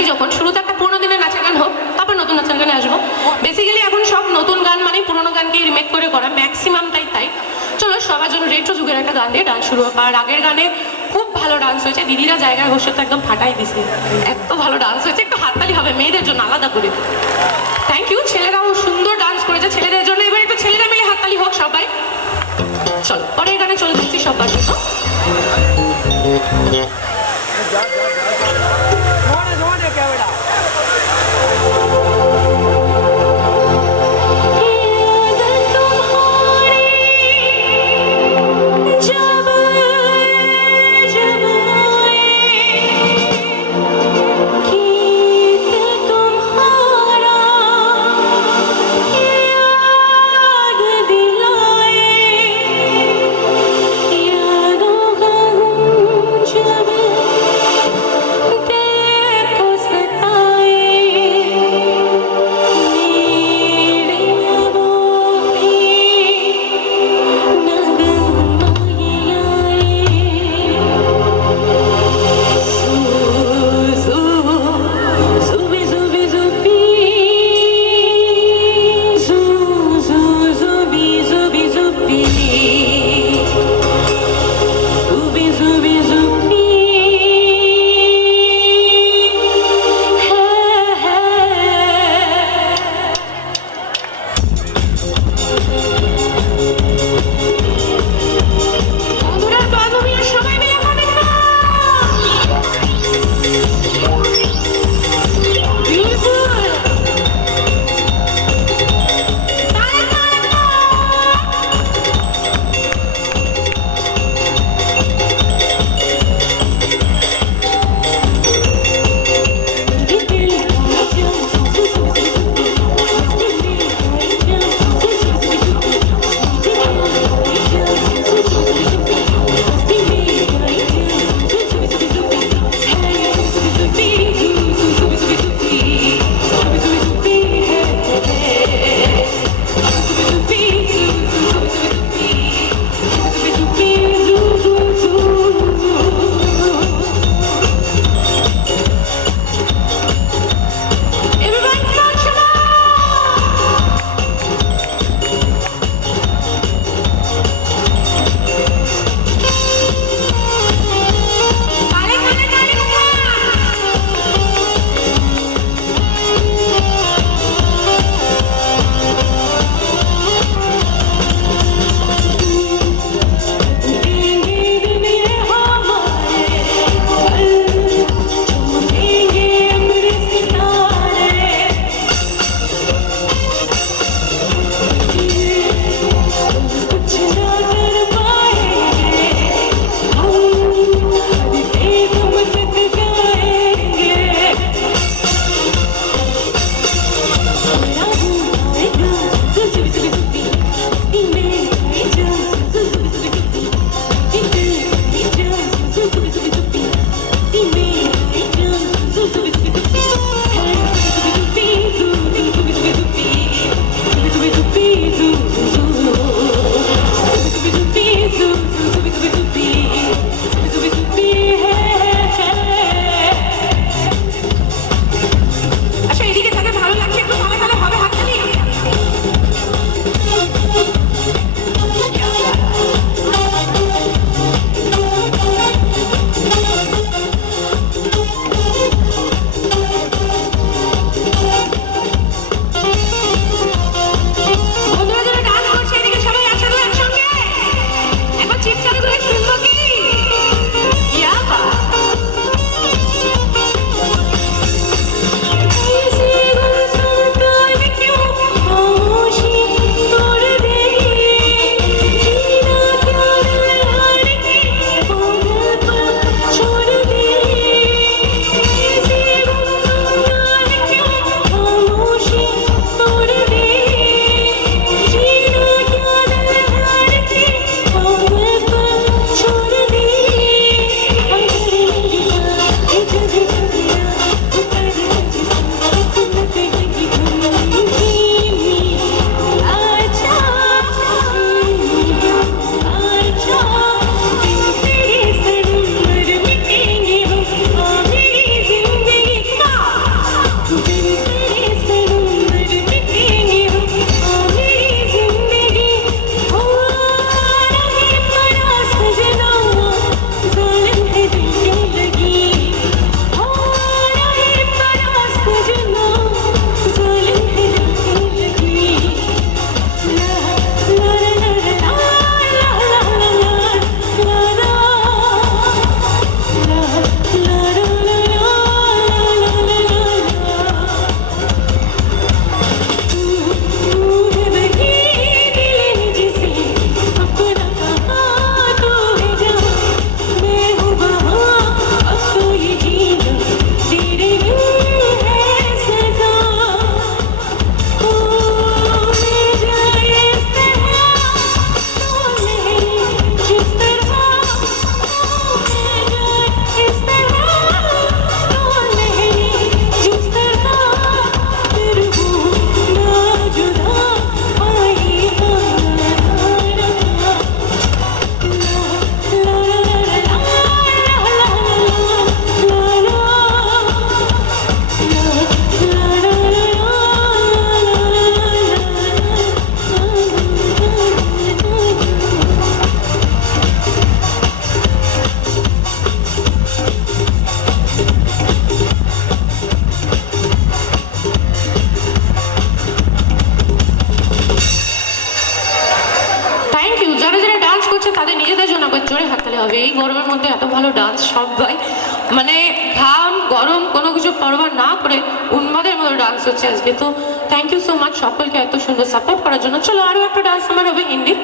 যাচ্ছি যখন, শুরুতে একটা পুরোনো দিনের নাচের গান হোক, তারপর নতুন নাচের গানে আসবো। বেসিক্যালি এখন সব নতুন গান মানে পুরোনো গানকেই রিমেক করে করা, ম্যাক্সিমামটাই তাই। চলো সবার জন্য রেট্রো যুগের একটা গান দিয়ে ডান্স শুরু হোক। আর আগের গানে খুব ভালো ডান্স হয়েছে, দিদিরা জায়গার বসে তো একদম ফাটাই দিছে, এত ভালো ডান্স হয়েছে। একটু হাততালি হবে মেয়েদের জন্য আলাদা করে। থ্যাংক ইউ, ছেলেরাও সুন্দর ডান্স করেছে ছেলেদের জন্য। এবার একটু ছেলেরা মিলে হাততালি হোক সবাই। চলো পরের গানে চলে যাচ্ছি সবার জন্য। Thank you. যারা যারা ডান্স করছে তাদের নিজেদের জন্য আবার জোরে হাততালি হবে। এই গরমের মধ্যে এত ভালো ডান্স সবাই মানে ঘাম গরম কোনো কিছু পরোয়া না করে উন্মাদের মতো ডান্স হচ্ছে আজকে। তো থ্যাংক ইউ সো মাচ সকলকে এত সুন্দর সাপোর্ট করার জন্য। চলো আরও একটা ডান্স আমার হবে Hindi.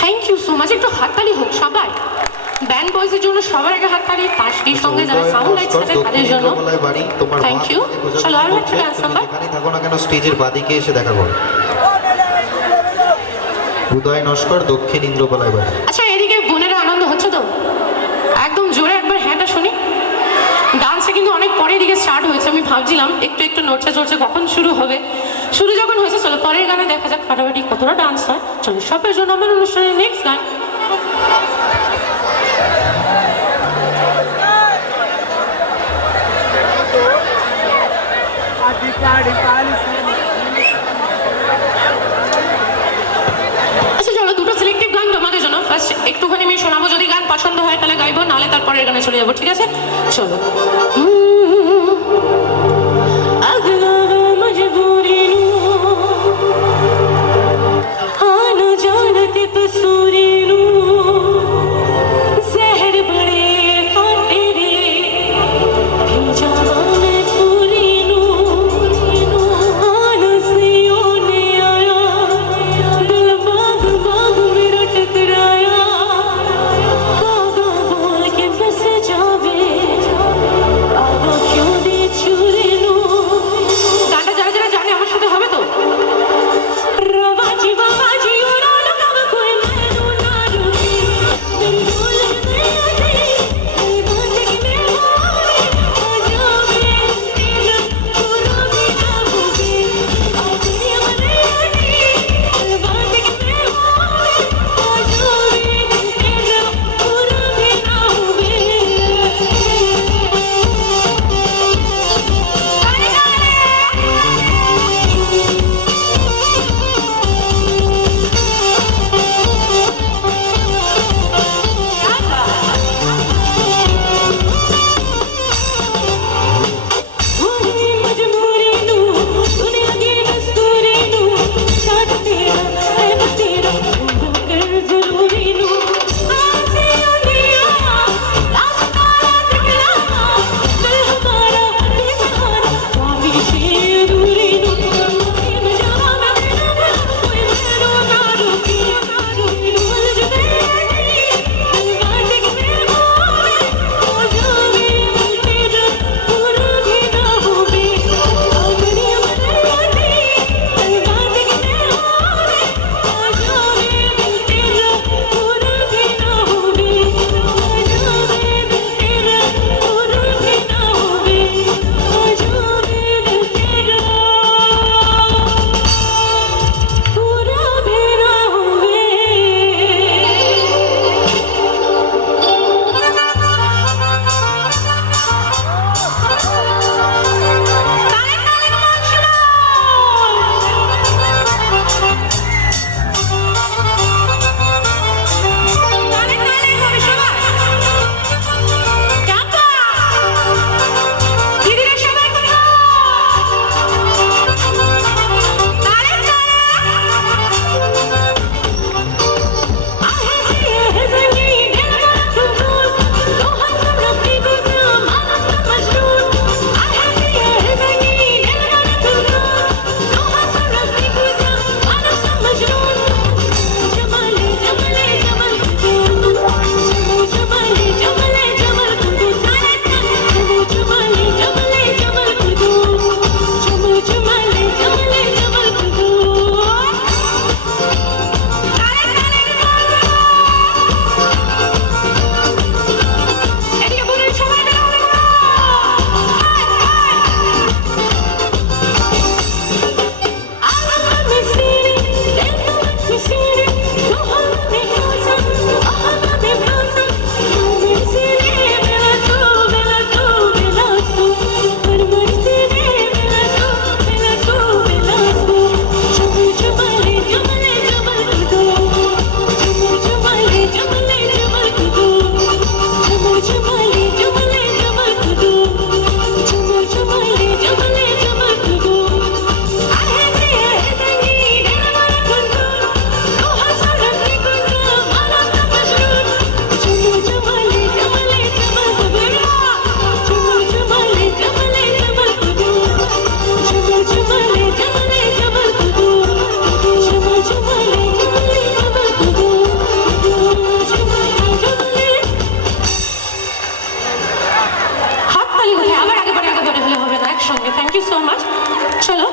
Thank you so much. একটু হাততালি হোক সবাই, ব্যান্ড বয়েজের জন্য সবার আগে হাততালি, তার সেই সঙ্গে যারা সাউন্ড লাইটস আছে তাদের জন্য থ্যাংক ইউ। চলো আর একটা ডান্স নাম্বার। এখানে থাকো না কেন, স্টেজের বাদিকে এসে দেখা করো। উদয় নস্কর, দক্ষিণ ইন্দ্রপালায় বাড়ি। আচ্ছা এদিকে বোনেরা আনন্দ হচ্ছে তো? একদম জোরে একবার হ্যাঁটা শুনি। ডান্সে কিন্তু অনেক পরে এদিকে স্টার্ট হয়েছে, আমি ভাবছিলাম একটু একটু নড়ছে চড়ছে কখন শুরু হবে। শুরু যখন হয়েছে চলো পরের গানে দেখা যাক ফাটাফাটি কতটা ডান্স হয়। চলো সবের জন্য আমার অনুষ্ঠানের নেক্সট গান। আচ্ছা চলো দুটো সিলেক্টিভ গান তোমাদের জন্য। ফার্স্ট একটুখানি আমি শোনাবো, যদি গান পছন্দ হয় তাহলে গাইবো, নাহলে তারপরের গানে চলে যাবো, ঠিক আছে? চলো। So much. চলো